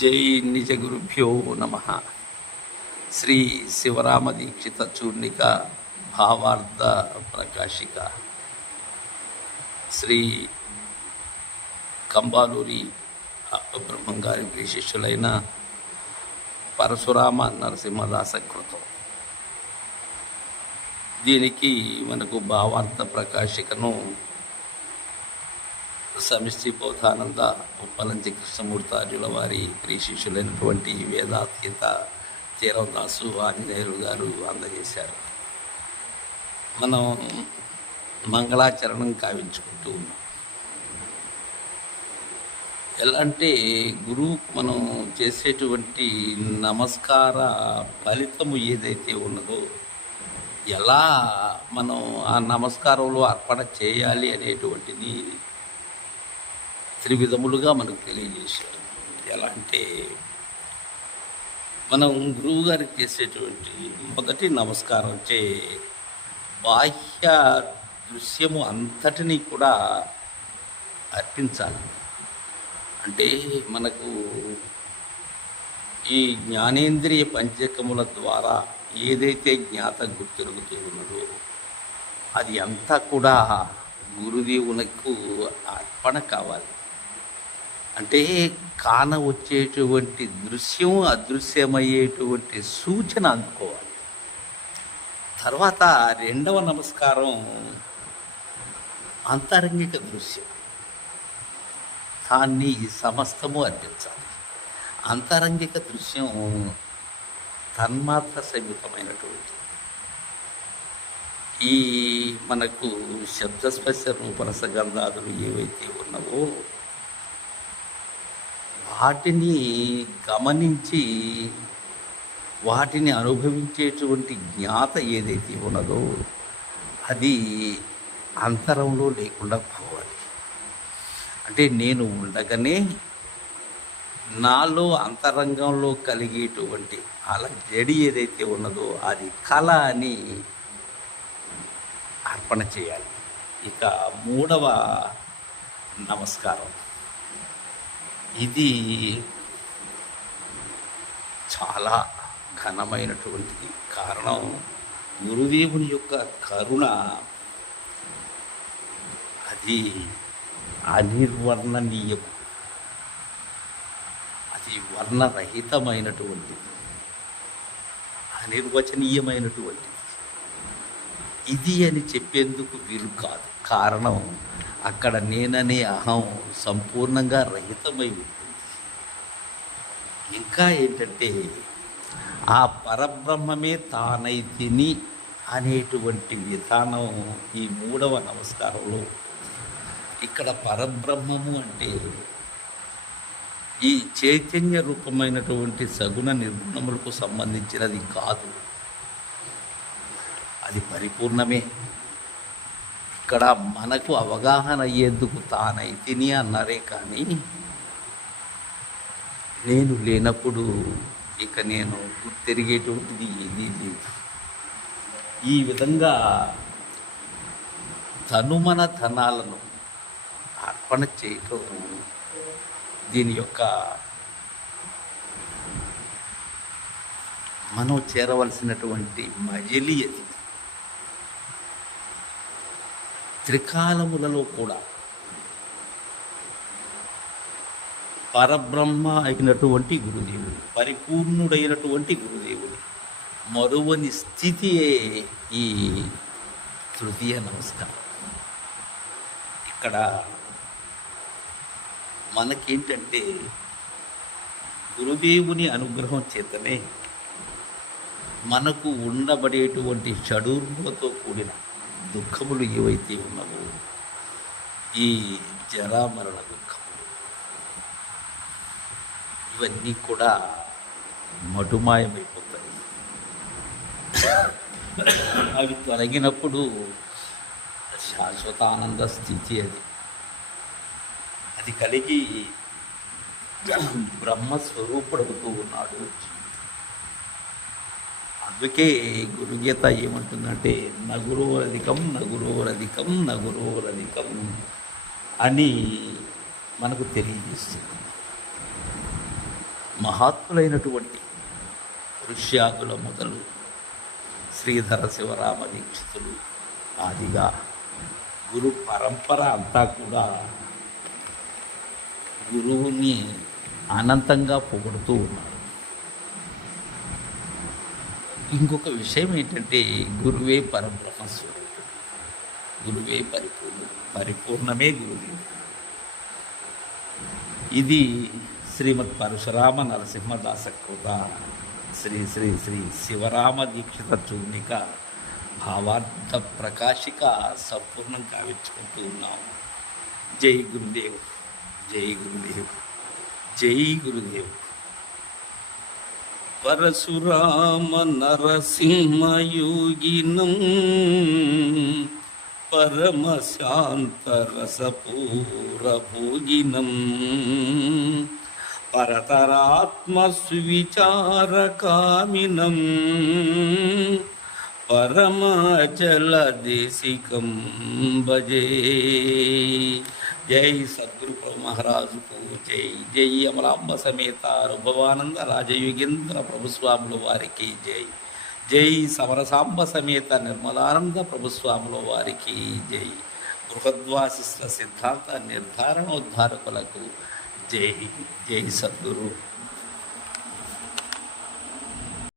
జై నిజ గురుభ్యో నమ. శ్రీ శివరామ దీక్షిత చూర్ణిక భావార్థ ప్రకాశిక. శ్రీ కంబాలూరి బ్రహ్మంగారి గారి పరశురామ నరసింహదాస కృతం. దీనికి మనకు భావార్థ ప్రకాశికను సమిష్టి బోధానంద ఉప్పలంచి కృష్ణమూర్తార్యుల వారి ప్రియ శిష్యులైనటువంటి వేదాతీత తీరవదాసు ఆంజనేయులు గారు అందజేశారు. మనం మంగళాచరణం కావించుకుంటూ ఉన్నాం. ఎలా అంటే గురువుకు మనం చేసేటువంటి నమస్కార ఫలితము ఏదైతే ఉన్నదో ఎలా మనం ఆ నమస్కారంలో అర్పణ చేయాలి అనేటువంటిది త్రివిధములుగా మనకు తెలియజేశారు ఎలా అంటే మనం గురువు గారికి చేసేటువంటి మొదటి నమస్కారం చే బాహ్య దృశ్యము అంతటినీ కూడా అర్పించాలి. అంటే మనకు ఈ జ్ఞానేంద్రియ పంచకముల ద్వారా ఏదైతే జ్ఞాత గుర్తిరుగుతూ ఉన్నదో అది అంతా కూడా గురుదేవునకు అర్పణ కావాలి. అంటే కాన వచ్చేటువంటి దృశ్యం అదృశ్యమయ్యేటువంటి సూచన అందుకోవాలి. తర్వాత రెండవ నమస్కారం అంతరంగిక దృశ్యం. దాన్ని సమస్తము అర్పించాలి అంతరంగిక దృశ్యం తన్మాత్ర సమితమైనటువంటి. ఈ మనకు శబ్దస్పర్శ రూపరస గంధాదులు ఏవైతే ఉన్నవో వాటిని గమనించి వాటిని అనుభవించేటువంటి జ్ఞాత ఏదైతే ఉన్నదో అది అంతరంలో లేకుండా పోవాలి. అంటే నేను ఉండగానే నాలో అంతరంగంలో కలిగేటువంటి అలా జడి ఏదైతే ఉన్నదో అది కళ అని అర్పణ చేయాలి. ఇక మూడవ నమస్కారం. ఇది చాలా ఘనమైనటువంటిది కారణం. గురుదేవుని యొక్క కరుణ అది అనిర్వర్ణనీయం. అది వర్ణరహితమైనటువంటిది అనిర్వచనీయమైనటువంటిది ఇది అని చెప్పేందుకు వీలు కాదు. కారణం అక్కడ నేననే అహం సంపూర్ణంగా రహితమై ఉంటుంది. ఇంకా ఏంటంటే ఆ పరబ్రహ్మమే తానై తిని అనేటువంటి విధానం ఈ మూడవ నమస్కారంలో ఇక్కడ పరబ్రహ్మము అంటే ఈ చైతన్య రూపమైనటువంటి సగుణ నిర్గుణములకు సంబంధించినది కాదు. అది పరిపూర్ణమే. ఇక్కడ మనకు అవగాహన అయ్యేందుకు తానై తిని అన్నారే కానీ నేను లేనప్పుడు ఇక నేను తిరిగేటువంటిది ఏదీ లేదు. ఈ విధంగా తనుమన ధనాలను అర్పణ చేయటం దీని యొక్క మనం చేరవలసినటువంటి మజిలి అది. త్రికాలములలో కూడా పరబ్రహ్మ అయినటువంటి గురుదేవుడు పరిపూర్ణుడైనటువంటి గురుదేవుడు మరువని స్థితియే ఈ తృతీయ నమస్కారం. ఇక్కడ మనకేంటంటే గురుదేవుని అనుగ్రహం చేతనే మనకు ఉండబడేటువంటి షడూర్మతో కూడిన దుఃఖములు ఏవైతే ఉన్నావో ఈ జరామరణ దుఃఖములు ఇవన్నీ కూడా మటుమాయమైపోతాయి. అవి తొలగినప్పుడు శాశ్వతానంద స్థితి అది. అది కలిగి బ్రహ్మస్వరూపుడవుతూ ఉన్నాడు. అందుకే గురుగీత ఏమంటుందంటే నగురోరధికం నగురోరధికం నగురోరధికం అని మనకు తెలియజేస్తుంది. మహాత్ములైనటువంటి ఋష్యాదుల మొదలు శ్రీధర శివరామ దీక్షితులు ఆదిగా గురు పరంపర అంతా కూడా గురువుని అనంతంగా పొగుడుతూ ఉన్నారు. ఇంకొక విషయం ఏంటంటే గురువే పరబ్రహ్మస్వరూపుడు గురువే పరిపూర్ణ పరిపూర్ణమే గురువు. ఇది శ్రీమద్ పరశురామ నరసింహదాస కృత శ్రీ శ్రీ శ్రీ శివరామ దీక్షిత చూర్ణిక భావార్థ ప్రకాశిక సంపూర్ణం కావించుకుంటూ ఉన్నాం. జై గురుదేవ్ జై గురుదేవ్ జై గురుదేవ్. పరశురామ నరసింహయోగినం పరమశాంతరసపూరభోగినం పరతరాత్మసువిచారకామినం పరమాచలదేశికం భజే. జై సద్గురు ప్రభు మహారాజుకు జై. జై అమలాంబ సమేత అనుభవానంద రాజయుగేంద్ర ప్రభుస్వాముల వారికి జై. జై సమరసాంబ సమేత నిర్మలానంద ప్రభుస్వాముల వారికి జై. బృహద్వాసిష్ట సిద్ధాంత నిర్ధారణోద్ధారకులకు జై. జై సద్గురు.